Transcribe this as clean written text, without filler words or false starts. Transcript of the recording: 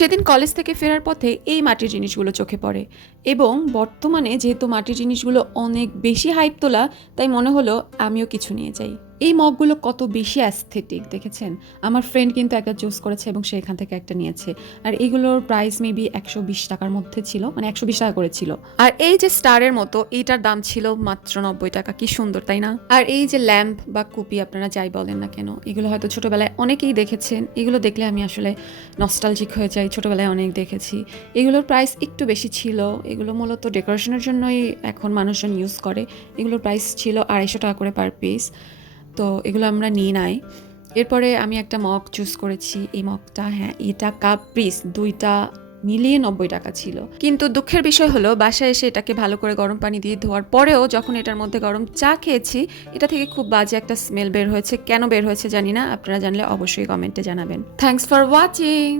সেদিন কলেজ থেকে ফেরার পথে এই মাটির জিনিসগুলো চোখে পড়ে এবং বর্তমানে যেহেতু মাটির জিনিসগুলো অনেক বেশি হাইপ তোলা, তাই মনে হলো আমিও কিছু নিয়ে যাই। এই মগগুলো কত বেশি অ্যাস্থেটিক দেখেছেন। আমার ফ্রেন্ড কিন্তু একটা চুজ করেছে এবং সে এখান থেকে একটা নিয়েছে। আর এগুলোর প্রাইস মেবি 120 টাকার মধ্যে ছিল, মানে 120 টাকা করে ছিল। আর এই যে স্টারের মতো এইটার দাম ছিল মাত্র 90 টাকা। কি সুন্দর তাই না? আর এই যে ল্যাম্প বা কুপি আপনারা যাই বলেন না কেন, এগুলো হয়তো ছোটবেলায় অনেকেই দেখেছেন। এগুলো দেখলে আমি আসলে নস্টালজিক হয়ে যাই, ছোটবেলায় অনেক দেখেছি। এগুলোর প্রাইস একটু বেশি ছিল। এগুলো মূলত ডেকোরেশনের জন্যই এখন মানুষজন ইউজ করে। এগুলোর প্রাইস ছিল 250 টাকা করে পার পিস। তো এগুলো আমরা নিয়ে নাই। এরপরে আমি একটা মগ চুজ করেছি। এই মগটা, হ্যাঁ, এটা কাপ পিস দুইটা মিলিয়ে 90 টাকা ছিল। কিন্তু দুঃখের বিষয় হলো বাসায় এসে এটাকে ভালো করে গরম পানি দিয়ে ধোয়ার পরেও যখন এটার মধ্যে গরম চা খেয়েছি, এটা থেকে খুব বাজে একটা স্মেল বের হয়েছে। কেন বের হয়েছে জানি না, আপনারা জানলে অবশ্যই কমেন্টে জানাবেন। Thanks for watching.